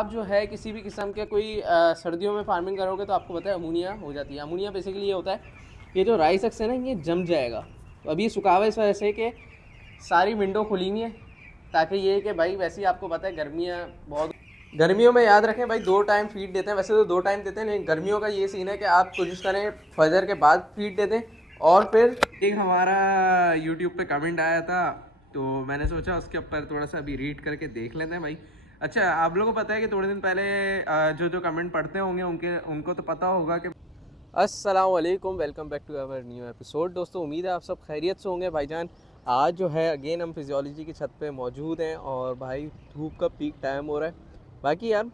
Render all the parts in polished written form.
आप जो है किसी भी किस्म के कोई सर्दियों में फार्मिंग करोगे तो आपको पता है अमोनिया हो जाती है। अमोनिया बेसिकली ये होता है, ये जो राइस एक्स है ना ये जम जाएगा। तो अभी सुखा हुआ इस वजह से कि सारी विंडो खुली हुई है, ताकि ये कि भाई वैसे ही आपको पता है गर्मियों में याद रखें भाई 2 टाइम फीड देते हैं। वैसे तो 2 टाइम देते हैं, लेकिन गर्मियों का ये सीन है कि आप कोशिश करें फजर के बाद फीड दे दें। और फिर एक हमारा यूट्यूब पे कमेंट आया था, तो मैंने सोचा उसके ऊपर थोड़ा सा अभी रीड करके देख लेते हैं भाई। अच्छा, आप लोगों को पता है कि थोड़े दिन पहले जो जो कमेंट पढ़ते होंगे उनको तो पता होगा कि अस्सलाम वालेकुम, welcome back to our new episode. दोस्तों, उम्मीद है आप सब खैरियत से होंगे भाईजान। आज जो है अगेन हम फिजियोलॉजी की छत पे मौजूद हैं और भाई धूप का पीक टाइम हो रहा है। बाकी यार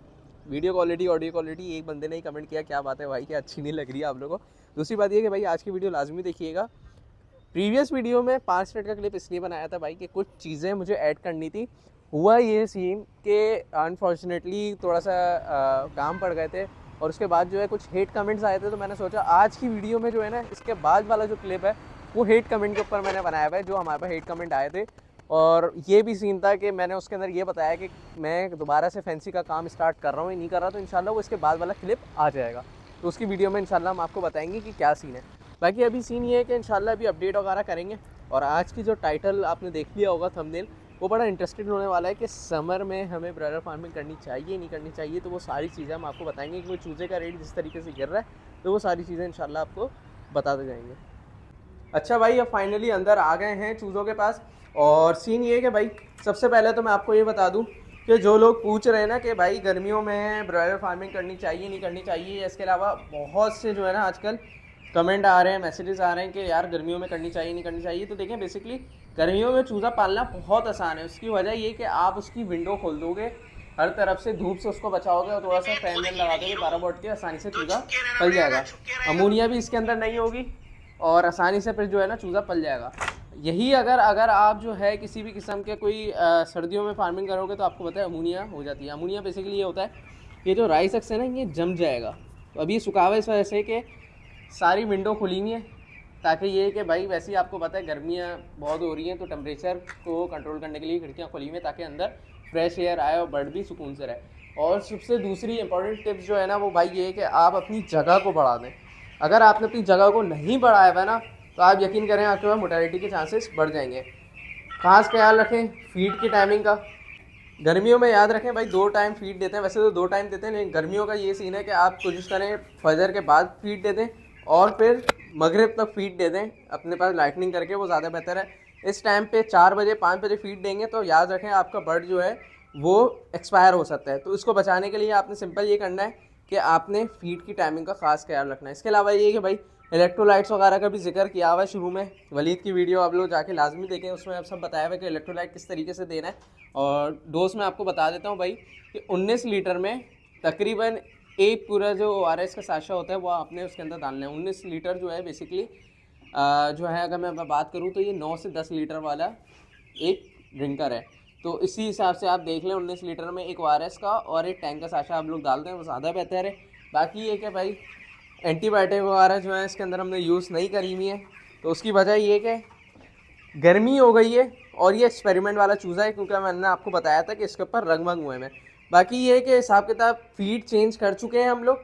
वीडियो क्वालिटी ऑडियो क्वालिटी एक बंदे ने ही कमेंट किया, क्या बात है भाई, क्या अच्छी नहीं लग रही है आप लोगों को। दूसरी बात ये कि भाई आज की वीडियो लाजमी देखिएगा। प्रीवियस वीडियो में 5 मिनट का क्लिप इसलिए बनाया था भाई कि कुछ चीज़ें मुझे ऐड करनी थी। हुआ ये सीन कि अनफॉर्चुनेटली थोड़ा सा काम पड़ गए थे और उसके बाद जो है कुछ हेट कमेंट्स आए थे, तो मैंने सोचा आज की वीडियो में जो है ना इसके बाद वाला जो क्लिप है वो हेट कमेंट के ऊपर मैंने बनाया हुआ है, जो हमारे पास हेट कमेंट आए थे। और ये भी सीन था कि मैंने उसके अंदर ये बताया कि मैं दोबारा से फैंसी का काम स्टार्ट कर रहा हूँ या नहीं कर रहा, तो इंशाल्लाह वो इसके बाद वाला क्लिप आ जाएगा। तो उसकी वीडियो में इंशाल्लाह हम आपको बताएंगे कि क्या सीन है। बाकी अभी सीन ये है कि इंशाल्लाह अभी अपडेट वगैरह करेंगे। और आज की जो टाइटल आपने देख लिया होगा थंबनेल, वो बड़ा इंटरेस्टिंग होने वाला है कि समर में हमें ब्रॉयलर फार्मिंग करनी चाहिए नहीं करनी चाहिए। तो वो सारी चीज़ें हम आपको बताएंगे कि वो चूज़े का रेट जिस तरीके से गिर रहा है, तो वो सारी चीज़ें इंशाल्लाह आपको बताते जाएंगे। अच्छा भाई, अब फाइनली अंदर आ गए हैं चूज़ों के पास। और सीन ये है कि भाई सबसे पहले तो मैं आपको ये बता दूं कि जो लोग पूछ रहे हैं ना कि भाई गर्मियों में ब्रॉयलर फार्मिंग करनी चाहिए नहीं करनी चाहिए, इसके अलावा बहुत से जो है ना आजकल कमेंट आ रहे हैं, मैसेजेस आ रहे हैं कि यार गर्मियों में करनी चाहिए नहीं करनी चाहिए। तो देखें, बेसिकली गर्मियों में चूज़ा पालना बहुत आसान है। उसकी वजह ये कि आप उसकी विंडो खोल दोगे, हर तरफ से धूप से उसको बचाओगे और थोड़ा सा फैन वैन लगा दोगे 12 वोल्ट के, आसानी से चूज़ा पल जाएगा। अमोनिया भी इसके अंदर नहीं होगी और आसानी से फिर जो है ना चूज़ा पल जाएगा। यही अगर अगर आप जो है किसी भी किस्म के कोई सर्दियों में फार्मिंग करोगे तो आपको पता है अमोनिया हो जाती है। अमोनिया बेसिकली ये होता है, ये जो राइस एक्स है ना ये जम जाएगा। तो अभी सुखा हुआ इस वजह से कि सारी विंडो खुली हुई है, ताकि ये कि भाई वैसे ही आपको पता है गर्मियाँ बहुत हो रही हैं, तो टेम्परेचर को कंट्रोल करने के लिए खिड़कियाँ खुली हुई हैं ताकि अंदर फ्रेश एयर आए और बर्ड भी सुकून से रहे। और सबसे दूसरी इंपॉर्टेंट टिप्स जो है ना वो भाई ये है कि आप अपनी जगह को बढ़ा दें। अगर आपने अपनी जगह को नहीं बढ़ाया हुआ ना, तो आप यकीन करें आपके पास मोर्टेलिटी के चांसेस बढ़ जाएंगे। खास ख्याल रखें फीड की टाइमिंग का। गर्मियों में याद रखें भाई 2 टाइम फीड देते हैं, वैसे तो 2 टाइम देते हैं, लेकिन गर्मियों का ये सीन है कि आप कोशिश करें फजर के बाद फीड दे दें और फिर मगरिब तक फीड दे दें अपने पास लाइटनिंग करके, वो ज़्यादा बेहतर है। इस टाइम पे 4 बजे 5 बजे फीड देंगे तो याद रखें आपका बर्ड जो है वो एक्सपायर हो सकता है। तो इसको बचाने के लिए आपने सिंपल ये करना है कि आपने फीड की टाइमिंग का खास ख्याल रखना है। इसके अलावा ये कि भाई इलेक्ट्रोलाइट्स वगैरह का भी जिक्र किया हुआ है शुरू में, वलीद की वीडियो आप लोग जाके लाजमी देखें, उसमें अब सब बताया हुआ है कि इलेक्ट्रोलाइट किस तरीके से देना है। और डोज में आपको बता देता हूँ भाई कि 19 लीटर में तकरीबन एक पूरा जो ORS का साशा होता है वो आपने उसके अंदर डालना है। 19 लीटर जो है बेसिकली जो है, अगर मैं बात करूँ तो ये 9 से 10 लीटर वाला एक ड्रिंकर है। तो इसी हिसाब से आप देख लें 19 लीटर में एक ORS का और एक टैंक का साशा आप लोग डाल दें, वो ज़्यादा बेहतर है। बाकी ये कि भाई एंटीबायोटिक वगैरह जो है इसके अंदर हमने यूज़ नहीं करी हुई है, तो उसकी वजह ये कि गर्मी हो गई है और ये एक्सपेरिमेंट वाला चूज़ा है, क्योंकि मैंने आपको बताया था कि इसके ऊपर रंग वंग हुए हैं। बाकी ये है कि हिसाब किताब फीड चेंज कर चुके हैं हम लोग।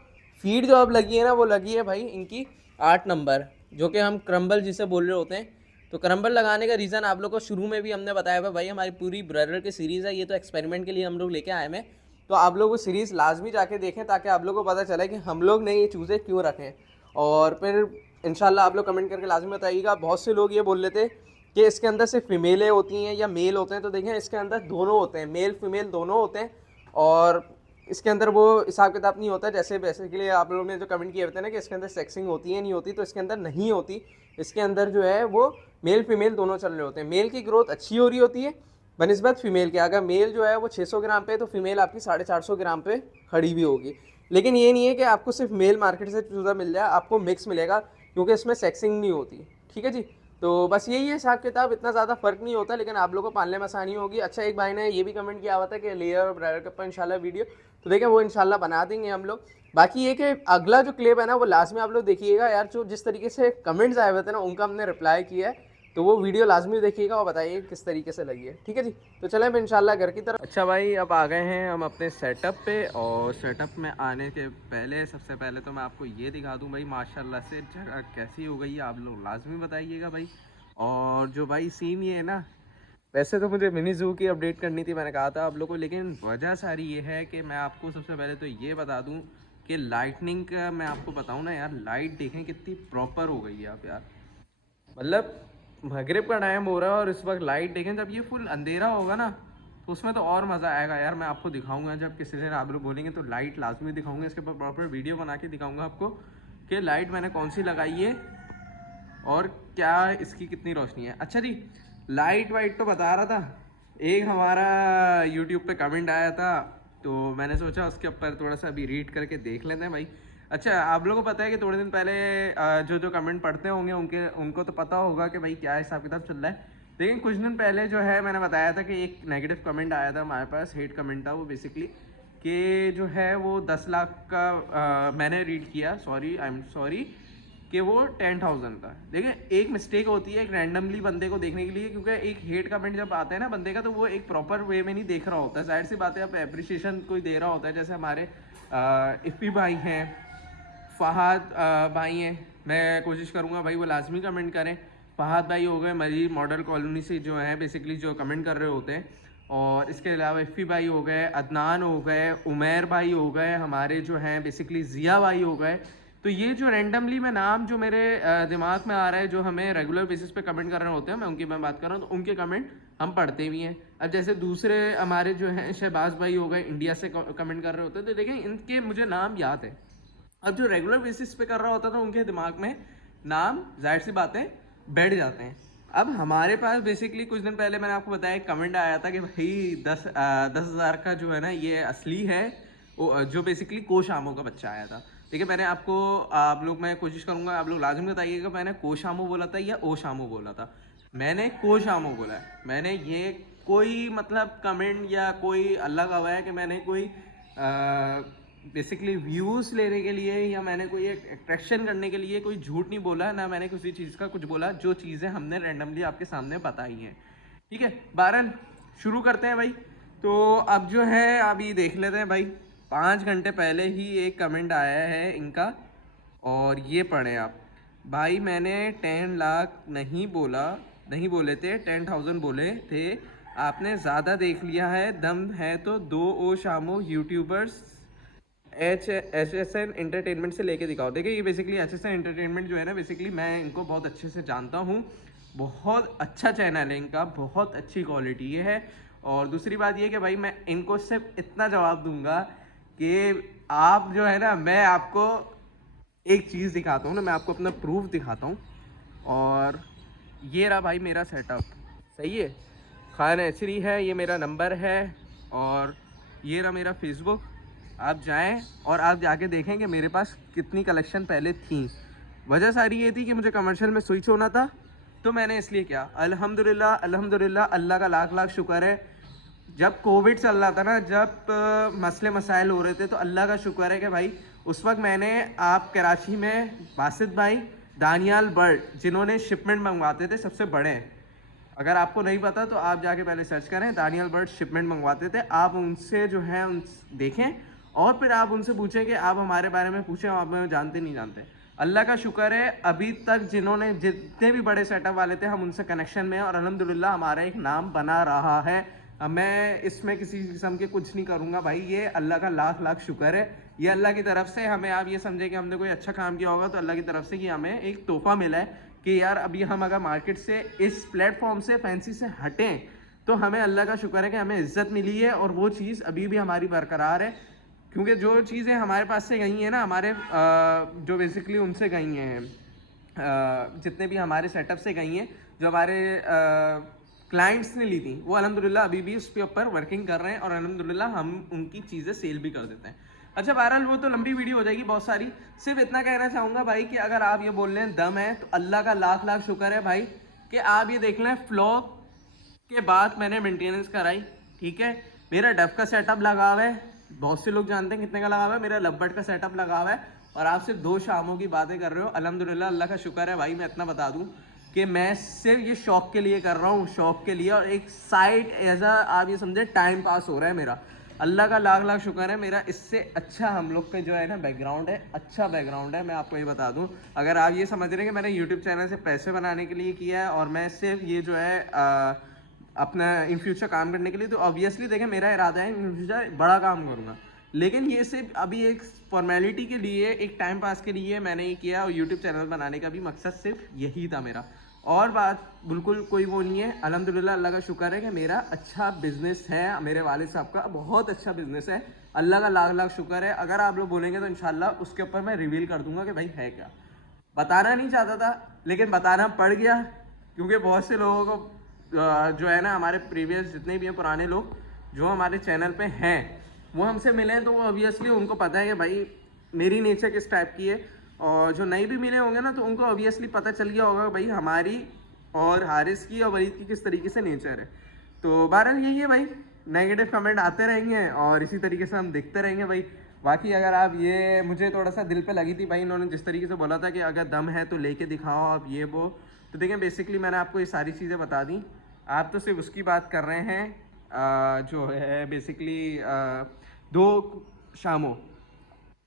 फीड जो अब लगी है ना वो लगी है भाई इनकी 8 नंबर, जो कि हम क्रम्बल जिसे बोल रहे होते हैं। तो क्रम्बल लगाने का रीज़न आप लोग को शुरू में भी हमने बताया हुआ भाई, हमारी पूरी ब्रदर की सीरीज़ है, ये तो एक्सपेरिमेंट के लिए हम लोग लेके आए हैं। तो आप लोग वो सीरीज़ लाजमी जाके देखें ताकि आप लोग को पता चले कि हम लोग ने ये चूज़े क्यों रखें। और फिर इंशाल्लाह आप लोग कमेंट करके लाजमी बताइएगा। बहुत से लोग ये बोल लेते कि इसके अंदर सिर्फ फीमेलें होती हैं या मेल होते हैं, तो देखें इसके अंदर दोनों होते हैं, मेल फीमेल दोनों होते हैं। और इसके अंदर वो हिसाब किताब नहीं होता जैसे बेसिकली आप लोगों ने जो कमेंट किए होते हैं ना कि इसके अंदर सेक्सिंग होती है नहीं होती, तो इसके अंदर नहीं होती। इसके अंदर जो है वो मेल फीमेल दोनों चल रहे होते हैं। मेल की ग्रोथ अच्छी हो रही होती है बनिस्बत फीमेल के। अगर मेल जो है वो 600 ग्राम पे तो फीमेल आपकी 450 ग्राम पे खड़ी भी होगी। लेकिन ये नहीं है कि आपको सिर्फ मेल मार्केट से चूज़ा मिल जाए, आपको मिक्स मिलेगा, क्योंकि इसमें सेक्सिंग नहीं होती। ठीक है जी, तो बस यही है हिसाब किताब, इतना ज़्यादा फ़र्क नहीं होता, लेकिन आप लोगों को पालने में आसानी होगी। अच्छा, एक भाई ने ये भी कमेंट किया हुआ था कि लेयर और ब्रायर के ऊपर इंशाल्लाह वीडियो, तो देखें वो इंशाल्लाह बना देंगे हम लोग। बाकी ये कि अगला जो क्लिप है ना वो लास्ट में आप लोग देखिएगा यार, जो जिस तरीके से कमेंट्स आए हुए थे ना उनका हमने रिप्लाई किया है, तो वो वीडियो लाजमी देखिएगा और बताइए किस तरीके से लगी है। ठीक है जी, तो चलें अब इंशाल्लाह घर की तरफ। अच्छा भाई, अब आ गए हैं हम अपने सेटअप पे, और सेटअप में आने के पहले सबसे पहले तो मैं आपको ये दिखा दूं भाई, माशाल्लाह से जगह कैसी हो गई है, आप लोग लाजमी बताइएगा भाई। और जो भाई सीन ये है ना, वैसे तो मुझे मिनी ज़ू की अपडेट करनी थी, मैंने कहा था आप लोगों को, लेकिन वजह सारी ये है कि मैं आपको सबसे पहले तो ये बता दूं कि लाइटनिंग का मैं आपको बताऊं ना यार, लाइट देखें कितनी प्रॉपर हो गई है आप यार। मतलब मगरिब का टाइम हो रहा है और इस वक्त लाइट देखें, जब ये फुल अंधेरा होगा ना तो उसमें तो और मज़ा आएगा यार। मैं आपको दिखाऊंगा जब किसी दिन आप लोग बोलेंगे तो लाइट लाजमी दिखाऊंगा, इसके ऊपर प्रॉपर वीडियो बना के दिखाऊंगा आपको कि लाइट मैंने कौन सी लगाई है और क्या इसकी कितनी रोशनी है। अच्छा जी, लाइट वाइट तो बता रहा था, एक हमारा यूट्यूब पे कमेंट आया था तो मैंने सोचा उसके ऊपर थोड़ा सा अभी रीड करके देख लेते हैं भाई। अच्छा, आप लोगों को पता है कि थोड़े दिन पहले जो कमेंट पढ़ते होंगे उनको तो पता होगा कि भाई क्या हिसाब किताब चल रहा है। लेकिन कुछ दिन पहले जो है मैंने बताया था कि एक नेगेटिव कमेंट आया था हमारे पास, हेट कमेंट था वो बेसिकली, कि जो है वो 10 लाख का मैंने रीड किया, सॉरी आई एम सॉरी, कि वो 10,000 था। देखिए एक मिस्टेक होती है एक रैंडमली बंदे को देखने के लिए, क्योंकि एक हेट कमेंट जब आता है ना बंदे का तो वो एक प्रॉपर वे में नहीं देख रहा होता है। जाहिर सी बात है, आप एप्रिसिएशन कोई दे रहा होता है, जैसे हमारे इफ़ी भाई हैं, फ़हाद भाई हैं, मैं कोशिश करूँगा भाई वो लाजमी कमेंट करें। फ़हाद भाई हो गए मरीज मॉडल कॉलोनी से, जो है बेसिकली जो कमेंट कर रहे होते हैं। और इसके अलावा इफ़ी भाई हो गए, अदनान हो गए, उमैर भाई हो गए, हमारे जो हैं बेसिकली ज़िया भाई हो गए। तो ये जो रैंडमली मैं नाम जो मेरे दिमाग में आ रहा है, जो हमें रेगुलर बेसिस पे कमेंट कर रहे होते हैं, मैं बात कर रहा हूँ, तो उनके कमेंट हम पढ़ते भी हैं। अब जैसे दूसरे हमारे जो हैं शहबाज भाई हो गए, इंडिया से कमेंट कर रहे होते हैं, तो देखें इनके मुझे नाम याद है। अब जो रेगुलर बेसिस पे कर रहा होता था उनके दिमाग में नाम जाहिर सी बातें बैठ जाते हैं। अब हमारे पास बेसिकली कुछ दिन पहले मैंने आपको बताया कमेंट आया था कि भाई 10,000 का जो है ना ये असली है, वो जो बेसिकली कोशामो का बच्चा आया था। ठीक है, मैंने आपको आप लोग, मैं कोशिश करूंगा आप लोग लाजमी बताइएगा मैंने कोशामो बोला था या ओशामो बोला था। मैंने कोशामो बोला है। मैंने ये कोई मतलब कमेंट या कोई अलग हुआ है कि मैंने कोई बेसिकली व्यूज़ लेने के लिए या मैंने कोई एक अट्रैक्शन करने के लिए कोई झूठ नहीं बोला, ना मैंने किसी चीज़ का कुछ बोला, जो चीज़ें हमने रैंडमली आपके सामने बताई हैं। ठीक है, बहरहाल शुरू करते हैं भाई। तो अब जो है अभी देख लेते हैं भाई, 5 घंटे पहले ही एक कमेंट आया है इनका, और ये पढ़ें आप भाई। मैंने 10 लाख नहीं बोले थे, 10,000 बोले थे, आपने ज़्यादा देख लिया है, दम है तो दो ओ शामो यूट्यूबर्स HSN एंटरटेनमेंट से लेके दिखाओ। देखिए ये बेसिकली HSN एंटरटेनमेंट जो है ना, बेसिकली मैं इनको बहुत अच्छे से जानता हूँ, बहुत अच्छा चैनल है इनका, बहुत अच्छी क्वालिटी है। और दूसरी बात ये कि भाई मैं इनको सिर्फ इतना जवाब दूंगा कि आप जो है ना, मैं आपको एक चीज़ दिखाता हूँ ना, मैं आपको अपना प्रूफ दिखाता हूँ। और ये रहा भाई मेरा सेटअप, सही है, खान एचरी है, ये मेरा नंबर है, और ये रहा मेरा फेसबुक। आप जाएं और आप जाके देखें कि मेरे पास कितनी कलेक्शन पहले थी। वजह सारी ये थी कि मुझे कमर्शियल में स्विच होना था, तो मैंने इसलिए किया। अल्हम्दुलिल्लाह अल्हम्दुलिल्लाह, अल्लाह का लाख लाख शुक्र है। जब कोविड चल रहा था ना, जब मसले मसाइल हो रहे थे, तो अल्लाह का शुक्र है कि भाई उस वक्त मैंने आप कराची में बासित भाई, दानियाल बर्ड, जिन्होंने शिपमेंट मंगवाते थे, सबसे बड़े हैं। अगर आपको नहीं पता तो आप जाके पहले सर्च करें, दानियाल बर्ड शिपमेंट मंगवाते थे। आप उनसे जो है उन देखें और फिर आप उनसे पूछें कि आप हमारे बारे में पूछें, आप हमें जानते नहीं जानते। अल्लाह का शुक्र है अभी तक जिन्होंने जितने भी बड़े सेटअप वाले थे, हम उनसे कनेक्शन में हैं, और अल्हम्दुलिल्लाह हमारा एक नाम बना रहा है। मैं इसमें किसी किस्म के कुछ नहीं करूँगा भाई, ये अल्लाह का लाख लाख शुक्र है। ये अल्लाह की तरफ से हमें, आप ये समझे कि हमने कोई अच्छा काम किया होगा तो अल्लाह की तरफ से कि हमें एक तोहफा मिला है कि यार अभी हम अगर मार्केट से इस प्लेटफॉर्म से फैंसी से हटें तो हमें अल्लाह का शुक्र है कि हमें इज़्ज़त मिली है, और वो चीज़ अभी भी हमारी बरकरार है। क्योंकि जो चीज़ें हमारे पास से गई हैं ना, हमारे जो बेसिकली उनसे गई हैं, जितने भी हमारे सेटअप से गई हैं, जो हमारे क्लाइंट्स ने ली थी, वो अल्हम्दुलिल्लाह अभी भी उस के ऊपर वर्किंग कर रहे हैं, और अल्हम्दुलिल्लाह हम उनकी चीज़ें सेल भी कर देते हैं। अच्छा बहरहाल वो तो लंबी वीडियो हो जाएगी बहुत सारी, सिर्फ इतना कहना चाहूँगा भाई कि अगर आप ये बोल रहे हैं दम है, तो अल्लाह का लाख लाख शुक्र है भाई कि आप ये देख लें, फ्लॉप के बाद मैंने मेंटेनेंस कराई। ठीक है, मेरा डफ का सेटअप लगा हुआ है, बहुत से लोग जानते हैं कितने का लगा हुआ है, मेरा लब्बट का सेटअप लगा हुआ है, और आप सिर्फ 2 शामों की बातें कर रहे हो। अल्हम्दुलिल्लाह अल्लाह का शुक्र है भाई, मैं इतना बता दूं कि मैं सिर्फ ये शौक के लिए कर रहा हूँ, शौक के लिए, और एक साइड एज आप ये समझे टाइम पास हो रहा है मेरा। अल्लाह का लाख लाख शुक्र है, मेरा इससे अच्छा हम लोग का जो है ना बैकग्राउंड है, अच्छा बैकग्राउंड है। मैं आपको ये बता दूं, अगर आप ये समझ रहे हैं कि मैंने यूट्यूब चैनल से पैसे बनाने के लिए किया है और मैं सिर्फ ये जो है अपना इन फ्यूचर काम करने के लिए, तो ऑब्वियसली देखें मेरा इरादा है इन फ्यूचर बड़ा काम करूँगा। लेकिन ये सिर्फ अभी एक फॉर्मेलिटी के लिए, एक टाइम पास के लिए मैंने ये किया, और यूट्यूब चैनल बनाने का भी मकसद सिर्फ यही था मेरा। और बात बिल्कुल कोई वो नहीं है। अल्हम्दुलिल्लाह अल्लाह का शुक्र है कि मेरा अच्छा बिजनेस है, मेरे वालिद साहब का बहुत अच्छा बिजनेस है, अल्लाह का लाख लाख शुक्र है। अगर आप लोग बोलेंगे तो इंशाल्लाह उसके ऊपर मैं रिवील कर दूंगा कि भाई है क्या। बताना नहीं चाहता था लेकिन बताना पड़ गया, क्योंकि बहुत से लोगों को जो है ना, हमारे प्रीवियस जितने भी हैं पुराने लोग जो हमारे चैनल पे हैं, वो हमसे मिले हैं, तो वो ऑब्वियसली उनको पता है कि भाई मेरी नेचर किस टाइप की है। और जो नहीं भी मिले होंगे ना, तो उनको ऑब्वियसली पता चल गया होगा भाई हमारी और हारिस की और वलीद की किस तरीके से नेचर है। तो बहरहाल यही है भाई, नेगेटिव कमेंट आते रहेंगे और इसी तरीके से हम देखते रहेंगे भाई। बाकी अगर आप ये, मुझे थोड़ा सा दिल पे लगी थी भाई, इन्होंने जिस तरीके से बोला था कि अगर दम है तो लेके दिखाओ आप ये वो, तो देखें बेसिकली मैंने आपको ये सारी चीज़ें बता दी। आप तो सिर्फ उसकी बात कर रहे हैं जो है बेसिकली 2 शामों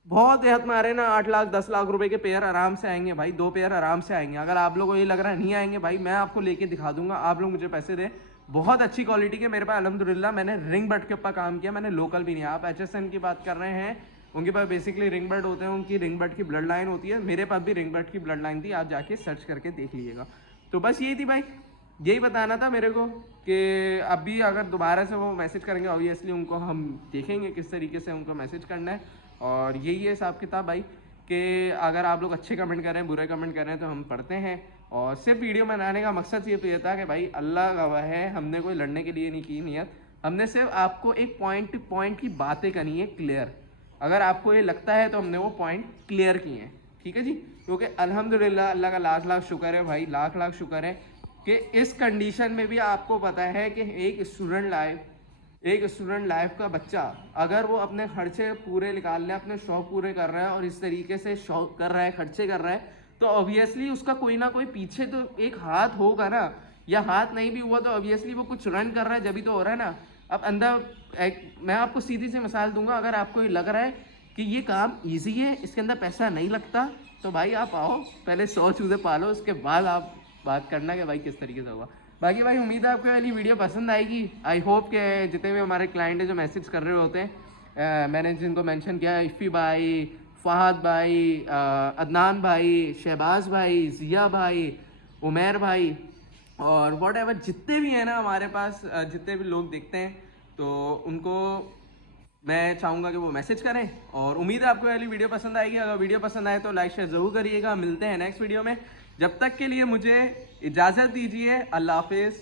बहुत देहत में आ रहे हैं ना, 8 लाख 10 लाख रुपए के पेयर आराम से आएंगे भाई, 2 पेयर आराम से आएंगे। अगर आप लोगों को ये लग रहा है नहीं आएंगे भाई, मैं आपको लेके दिखा दूंगा, आप लोग मुझे पैसे दें। बहुत अच्छी क्वालिटी के मेरे पास अल्हम्दुलिल्लाह, मैंने रिंग बर्ड के ऊपर काम किया, मैंने लोकल भी नहीं। आप HSN की बात कर रहे हैं, उनके पास बेसिकली रिंग बर्ड होते हैं, उनकी रिंग बर्ड की ब्लड लाइन होती है, मेरे पास भी रिंग बर्ड की ब्लड लाइन थी, आप जाके सर्च करके देख लीजिएगा। तो बस यही थी भाई, यही बताना था मेरे को कि अभी अगर दोबारा से वो मैसेज करेंगे ऑब्वियसली उनको हम देखेंगे किस तरीके से उनको मैसेज करना है। और यही है हिसाब किताब भाई, कि अगर आप लोग अच्छे कमेंट कर रहे हैं, बुरे कमेंट कर रहे हैं, तो हम पढ़ते हैं। और सिर्फ वीडियो बनाने का मकसद सिर्फ ये था कि भाई अल्लाह गवाह है, हमने कोई लड़ने के लिए नहीं की नियत, हमने सिर्फ आपको एक पॉइंट टू पॉइंट की बातें करनी है क्लियर। अगर आपको ये लगता है तो हमने वो पॉइंट क्लियर किए हैं, ठीक है जी। क्योंकि अल्हम्दुलिल्लाह अल्लाह का लाख लाख शुक्र है भाई, लाख लाख शुक्र है कि इस कंडीशन में भी आपको पता है कि एक स्टूडेंट लाइफ का बच्चा अगर वो अपने खर्चे पूरे निकाल ले, अपने शौक पूरे कर रहा है और इस तरीके से शौक कर रहा है, खर्चे कर रहा है, तो ऑब्वियसली उसका कोई ना कोई पीछे तो एक हाथ होगा ना, या हाथ नहीं भी हुआ तो ऑब्वियसली वो कुछ रन कर रहा है, जब भी तो हो रहा है ना। अब अंदर मैं आपको सीधी सी मिसाल दूंगा, अगर आपको ये लग रहा है कि ये काम ईजी है, इसके अंदर पैसा नहीं लगता, तो भाई आप आओ, पहले 100 चूज़े पालो, उसके बाद आप बात करना कि भाई किस तरीके से होगा। बाकी भाई उम्मीद है आपको वाली वीडियो पसंद आएगी। आई होप के जितने भी हमारे क्लाइंट है जो मैसेज कर रहे होते हैं, मैंने जिनको मेंशन किया, इफ़ी भाई, फ़हद भाई, अदनान भाई, शहबाज भाई, ज़िया भाई, उमैर भाई, और वॉट एवर जितने भी हैं ना हमारे पास, जितने भी लोग देखते हैं, तो उनको मैं चाहूँगा कि वो मैसेज करें। और उम्मीद है आपको वाली वीडियो पसंद आएगी। अगर वीडियो पसंद आए तो लाइक शेयर ज़रूर करिएगा। मिलते हैं नेक्स्ट वीडियो में, जब तक के लिए मुझे इजाज़त दीजिए। अल्लाह हाफिज़।